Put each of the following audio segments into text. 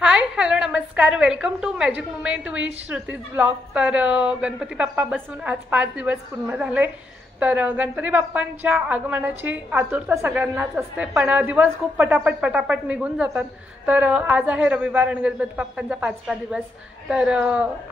हाय hello नमस्कार, welcome to magic moment with Shruti's blog. तर गणपती बाप्पा बसून आज 5 दिवस पूर्ण झाले। तर गणपती बाप्पांच्या आगमनाची आतुरता सगळ्यांनाच असते, पण दिवस खूप पटापट निघून जातात। तर आज आहे रविवार आणि गणपती बाप्पांचा 5वा दिवस। तर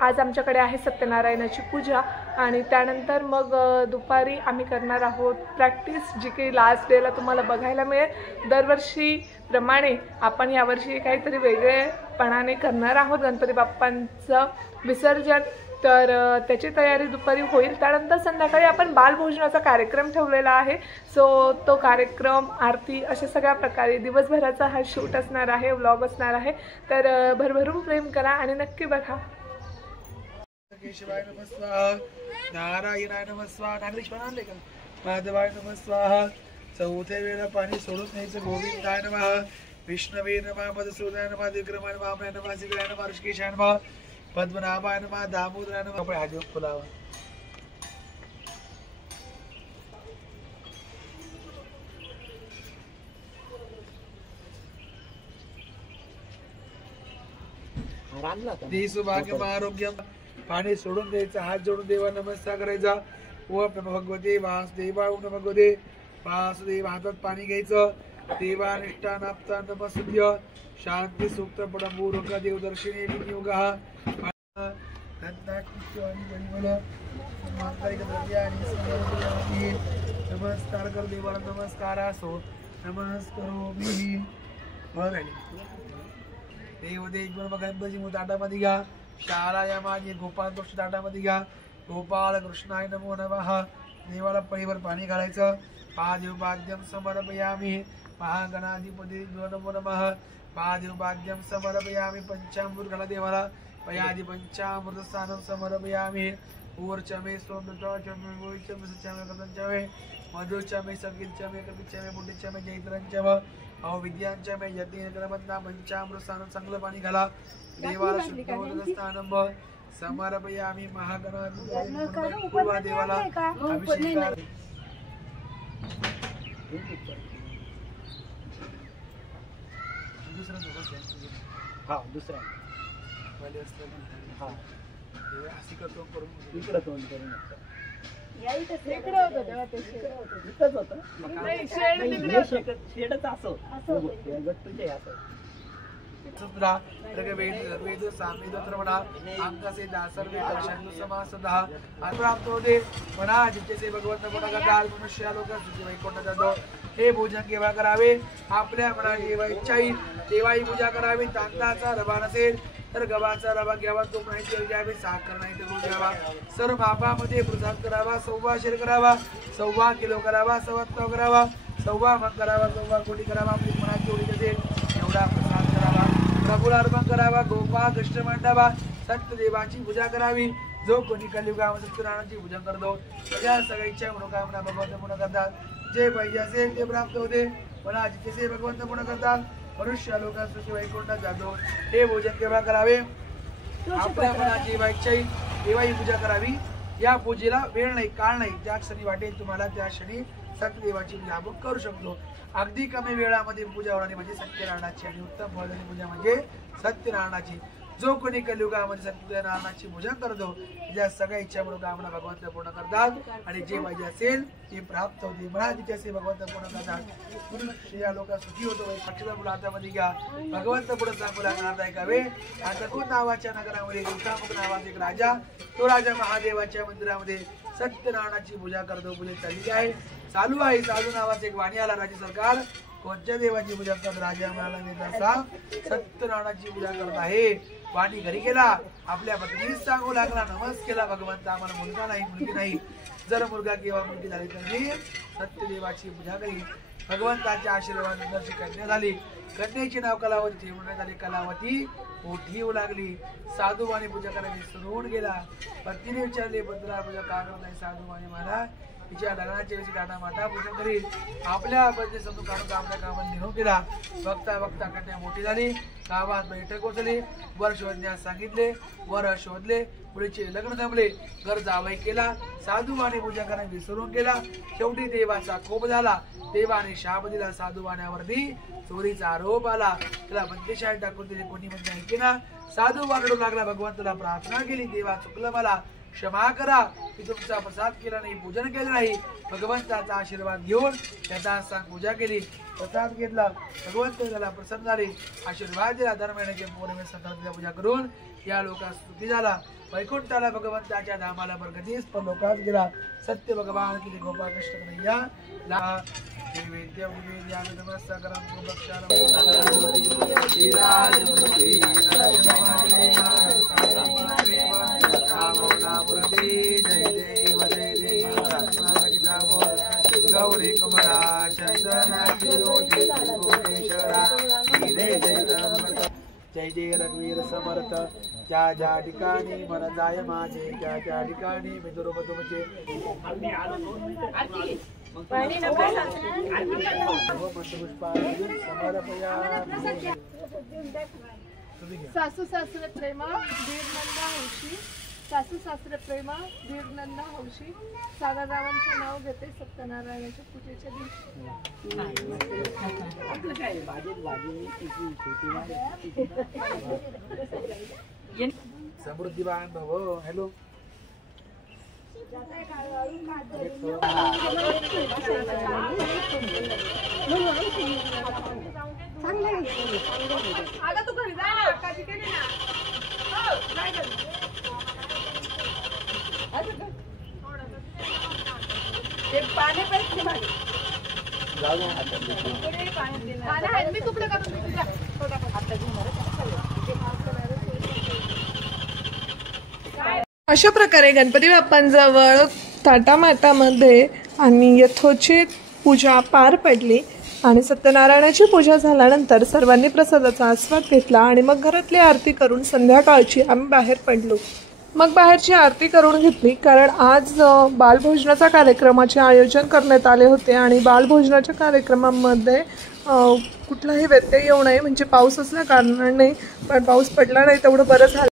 आज आमच्याकडे आहे सत्यनारायणाची पूजा आणि त्यानंतर मग दुपारी आम्ही करणार आहोत प्रॅक्टिस, जी की लास्ट डेला तुम्हाला बघायला मिळेल। दरवर्षी प्रमाणे आपण यावर्षी काहीतरी वेगळेपणाने करणार आहोत गणपती बाप्पांचं विसर्जन। तर त्याची तयारी दुपारी होईल। त्यानंतर संध्याकाळी आपण बालभोजनाचा कार्यक्रम ठेवलेला आहे। सो तो कार्यक्रम, आरती अशा सगळ्या प्रकारे दिवसभराचा हा शूट असणार आहे, व्लॉग असणार आहे। तर भरभरून प्रेम करा आणि नक्की बघा। केशवाय नमः स्वाहा, नारायणाय नमः स्वाहा, नागेश म्हणाले का माधवाय नमः स्वाहा। चौथ्या वेळेला पाणी सोडून न्यायचं। गोविंदाय नमः, विष्णवे नमः, मधुसूदनाय नमः, विक्रमाय नमः, वामनाय नमः, सिद्धाय नमः, ऋषिकेशाय नमः, पद्मनाभाय नमः, दामोदराय नमः। आपण हात जोडून बोलावं। सौभाग्यम आरोग्यम। पाणी सोडून द्यायचं, हात जोडून देवा नमस्कार करायचा। ओम नमः भगवते वासुदेवाय, ओम नमः भगवते वासुदेव। हातात पाणी घ्यायचं। देवा निष्ठा नाप्ता नमस्त्य शांती सूक्त पडपूर्वक देवदर्शने विनियोगः। नमस्कार कर देवाला, नमस्कार असो, नमस्कारोमी। देवदेव गणपती ताटामध्ये घ्या। शाळा या माझी गोपाळ कृष्ण ताटामध्ये घ्या। गोपाळ कृष्णाय नमो नमः। देवाला पळीवर पाणी घालायचं। पादयुपाद्यम समर्पयामि, महागणाधिपती नमो नमः। पादयुपाद्यम समर्पयामि, पंचामृत घाला देवाला। पयादि पंचामृत स्नानं समर्पयामि। ऊर्चमे सोमृतचमे गोचमे सचमे कदंचमे मधुचमे सकिलचमे कपिचमे बुद्धिचमे जैत्रंचमे अविद्यांचमे यज्ञ करबंधा पंचामृत स्नानं चांगलं पाणी घाला देवाला। शुद्धोदक स्नानं समर्पयामि, महागणाधिपती पूर्वा देवाला अभिषेक। हा दुसरा वाले असलं हा अशी करतो करून इकडं तोंड करून शेडच असो गट्टूचे असो सुद्रा वेद सामेद प्रवणा अंकसे दासर्वे दर्शनु समासदः अनुराप्तो दे मना जितेसे भगवंत गुणगाल मनुष्य लोक सुखी वैकुंठ जातो। हे भोजन केव्हा करावे? आपल्या मनाची जेव्हा इच्छा येईल तेव्हाही पूजा करावी। तांदळाचा रवा नसेल तर गव्हाचा रवा घ्यावा, तूप नाही तेल घ्यावे, साखर नाही तर गुळ घ्यावा। सर्व मापामध्ये प्रसाद करावा। 1.25 शेर करावा, 1.25 किलो करावा, 1.25 करावा, 1.25 मग करावा, 1.25 कोटी करावा। आपली मनाची ओढी असेल एवढा प्रसाद करावा, प्रभूला अर्पण करावा। गोपाळ कृष्ण मांडावा, सत्यदेवाची पूजा करावी। जो कोणी कलियुगामध्ये सत्यनारायणाची पूजा करतो त्या सगळ्यांच्या मनोकामना भगवंत पूर्ण करतात। जे पाहिजे असेल ते प्राप्त होते। मला जिथे भगवंत पूर्ण करतात। मनुष्य लोकांना सुखी वैकुंठात जातो। हे भोजन केव्हा करावे? आपल्या मनाची इच्छा येईल तेव्हाही पूजा करावी। या पूजेला वेळ नाही, काळ नाही। ज्या क्षणी वाटेल तुम्हाला त्या क्षणी सत्यदेवाची पूजा आपण करू शकतो। अगदी कमी वेळामध्ये पूजा होणारी म्हणजे सत्यनारायणाची आणि उत्तम फळदायी पूजा म्हणजे सत्यनारायणाची। जो कोणी कलियुगामध्ये सत्यनारायणाची पूजा करतो ज्या सगळ्या इच्छा मनोकामना भगवंत पूर्ण करतात आणि जे पाहिजे असेल ते प्राप्त होते। मला जिथे असे भगवंत पूर्ण करतात। या लोक सुखी होतो। पक्षाचा मुलं हातामध्ये घ्या, भगवंत पुढे सांगू लागणार ऐकावे। आता नावाच्या नगरामध्ये गोतामुख नावाचा एक राजा, तो राजा महादेवाच्या मंदिरामध्ये सत्यनारायणाची पूजा करतो। पूजा चालू आहे। साधू नावाचे एक वाणी आला। राज्य सरकार कोणत्या देवाची पूजा करत? राजा म्हणाला नेता सत्यनारायणाची पूजा करत आहे। वाणी घरी गेला, आपल्या पत्नीस सांगू लागला, नमस्कार केला, भगवंत आम्हाला मुलगा नाही, मुलगी नाही। जर मुलगा किंवा मुलगी झाली तर मी सत्यदेवाची पूजा करी। भगवंताच्या आशीर्वादाने कन्या झाली। कन्याचे नाव कलावती ठेवण्यात आले। कलावती मोठी येऊ लागली। साधूवाणी पूजा करायची सुरू होऊन गेला। पत्नीने विचारले, पत्रा पूजा का करत नाही? साधूवाणी मला तिच्या लग्नाच्या वेळी दादा माता पूजन करीत आपल्या बंदी समजून काढून आपल्या कामात निघून गेला. बघता बघता कन्या मोठी झाली. गावात बैठक होतली. वर शोधण्यास सांगितले. वर शोधले. मुलीचे लग्न जमले. घर जावई केला. साधूवाने पूजा करणे विसरून गेला. शेवटी देवाचा कोप झाला. देवाने शाप दिला. साधूवाण्यावरती चोरीचा आरोप आला. त्याला बंदीशाळेत टाकून दिले. कोणी म्हणजे ऐकेना. साधू वारडू लागला. भगवंताला प्रार्थना केली. देवा चुकलं मला क्षमा करा. मी तुमचा प्रसाद केला नाही. पूजन केलं नाही. भगवंताचा आशीर्वाद घेऊन त्याचा सांग पूजा केली. प्रसाद घेतला. भगवंत त्याला प्रसन्न झाले. आशीर्वाद दिला. दरम्यानच्या पौर्णिमे संक्रांतीला पूजा करून या लोकांस सुखी झाला. वैकुंठाला भगवंताच्या धामाला बरगतीस पण लोकात गेला. सत्य भगवान की गोपाळ कृष्ण कन्हैया ला गौरी कुमारा चंदना जय जय रघुवीर समर्थ. ज्या ज्या ठिकाणी मन जाय माझे त्या त्या ठिकाणी मी दुर्ब तुमचे सासू सासरे प्रेमा दीड नंदा हौशी. सासू सासरे प्रेमा दीड नंदा हौशी. सागररावांचं नाव घेते सत्यनारायणाच्या पूजेच्या दिवशी. समृद्धिवान भव. हॅलो तू घरी जा. काळजी केली ना. पाणी मी तुकडे करून अशा प्रकारे गणपती बाप्पांजवळ थाटामाटामध्ये आणि यथोचित पूजा पार पडली. आणि सत्यनारायणाची पूजा झाल्यानंतर सर्वांनी प्रसादाचा आस्वाद घेतला. आणि मग घरातली आरती करून संध्याकाळची आम्ही बाहेर पडलो. मग बाहेरची आरती करून घेतली. कारण आज बालभोजनाचा कार्यक्रमाचे आयोजन करण्यात आले होते. आणि बालभोजनाच्या कार्यक्रमामध्ये कुठलाही व्यत्यय येऊ नये म्हणजे पाऊस असल्या कारणाने. पण पाऊस पडला नाही तेवढं बरं झालं.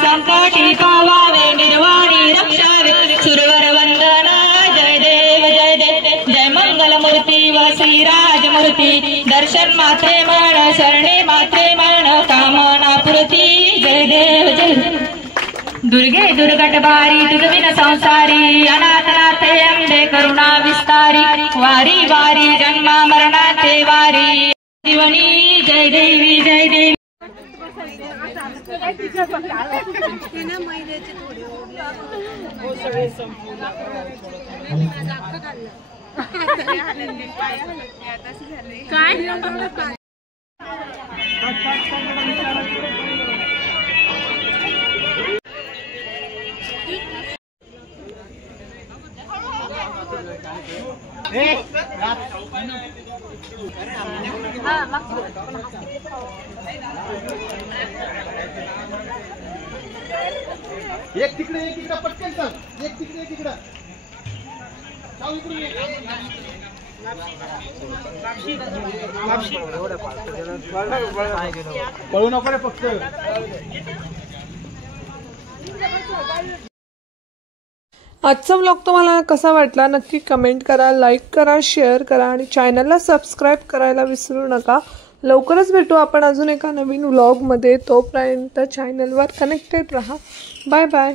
संकटी पावावे निर्वाणी रक्षावे सुरवर वंदना. जय देव जय देव जय मंगल मूर्ती व श्रीराज मूर्ती. दर्शन मात्रे मन शरणे मात्रे मन कामना पूर्ती. जय देव जय दुर्गे दुर्गट बारी तुझविन संसारी. अनाथनाथे अंबे करुणा विस्तारी. वारी वारी जन्मा मरणाचे वारी. जीवनी जय देवी जय देवी. एक तिकडे एक इकडे पटकन चल. एक तिकडे एक इकडे पळू नको रे फक्त. आजचा व्लॉग तुम्हाला कसा वाटला नक्की कमेंट करा, लाईक करा, शेअर करा आणि चॅनलला सबस्क्राईब करायला विसरू नका. लवकरच भेटू आपण अजून एका नवीन व्लॉगमध्ये. तोपर्यंत चॅनलवर कनेक्टेड राहा. Bye bye.